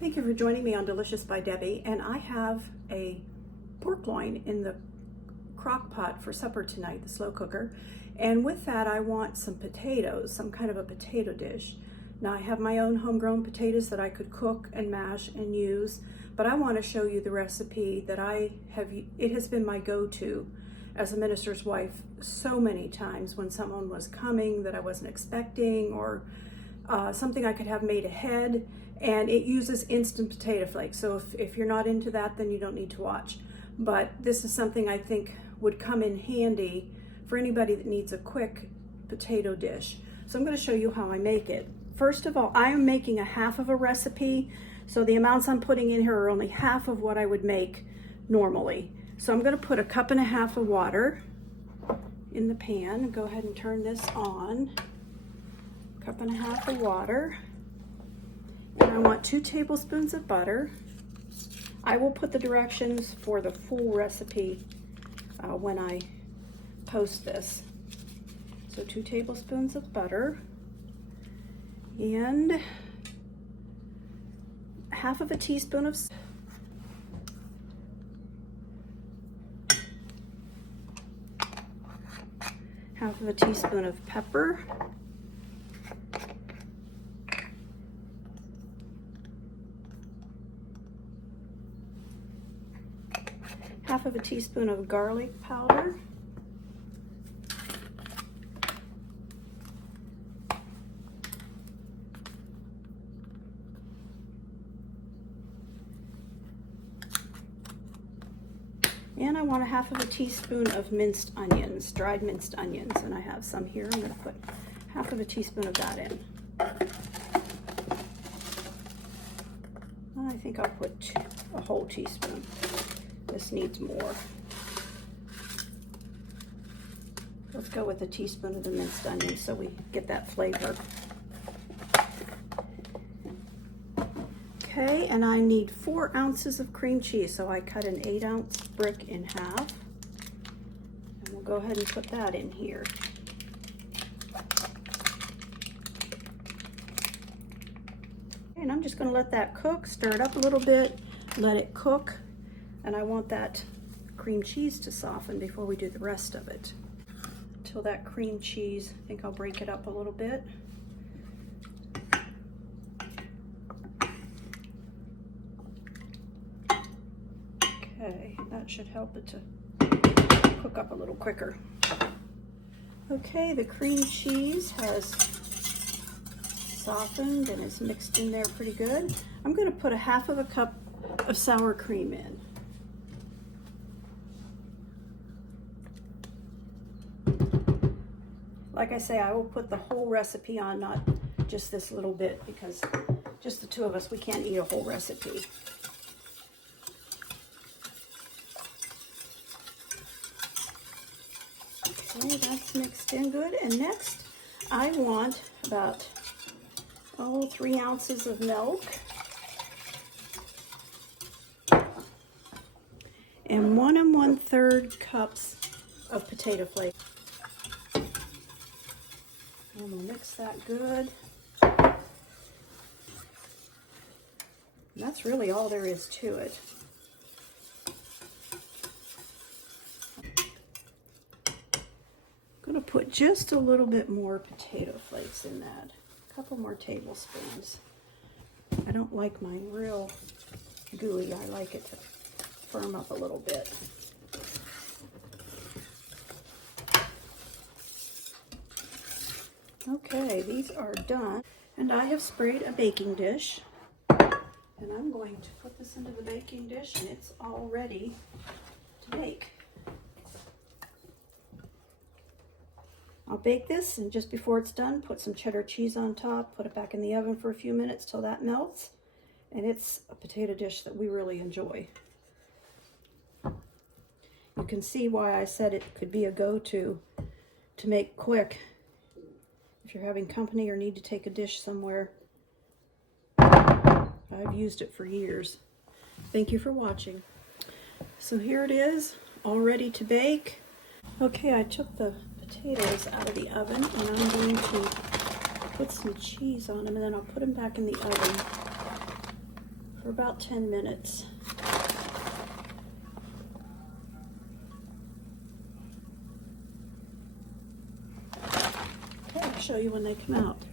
Thank you for joining me on Delicious by Debbie, and I have a pork loin in the crock pot for supper tonight, the slow cooker, and with that I want some potatoes, some kind of a potato dish. Now I have my own homegrown potatoes that I could cook and mash and use, but I want to show you the recipe that it has been my go-to as a minister's wife so many times when someone was coming that I wasn't expecting, or something I could have made ahead. And it uses instant potato flakes, so if you're not into that, then you don't need to watch. But this is something I think would come in handy for anybody that needs a quick potato dish. So I'm going to show you how I make it. First of all, I am making a half of a recipe, so the amounts I'm putting in here are only half of what I would make normally. So I'm going to put 1.5 cups of water in the pan. Go ahead and turn this on. 1.5 cups of water. And I want 2 tablespoons of butter. I will put the directions for the full recipe when I post this. So 2 tablespoons of butter and 1/2 teaspoon of salt. Half of a teaspoon of pepper. Half of a teaspoon of garlic powder. And I want 1/2 teaspoon of minced onions, dried minced onions, and I have some here. I'm going to put 1/2 teaspoon of that in. I think I'll put a whole teaspoon. This needs more. Let's go with a teaspoon of the minced onions so we get that flavor. Okay, and I need 4 ounces of cream cheese, so I cut an 8-ounce brick in half. And we'll go ahead and put that in here. And I'm just going to let that cook, stir it up a little bit, let it cook. And I want that cream cheese to soften before we do the rest of it. Until that cream cheese, I think I'll break it up a little bit. Okay, that should help it to cook up a little quicker. Okay, the cream cheese has softened and is mixed in there pretty good. I'm going to put 1/2 cup of sour cream in. Like I say, I will put the whole recipe on, not just this little bit, because just the 2 of us, we can't eat a whole recipe. Okay, that's mixed in good. And next, I want about 3 ounces of milk and 1 1/3 cups of potato flakes. And we'll mix that good. And that's really all there is to it. I'm going to put just a little bit more potato flakes in that. A couple more tablespoons. I don't like mine real gooey. I like it to firm up a little bit. Okay, these are done, and I have sprayed a baking dish, and I'm going to put this into the baking dish, and it's all ready to bake. I'll bake this, and just before it's done, put some cheddar cheese on top, put it back in the oven for a few minutes till that melts, and it's a potato dish that we really enjoy. You can see why I said it could be a go-to to make quick. If you're having company or need to take a dish somewhere, I've used it for years. Thank you for watching. So here it is, all ready to bake. Okay, I took the potatoes out of the oven, and I'm going to put some cheese on them, and then I'll put them back in the oven for about 10 minutes. Okay, I'll show you when they come out.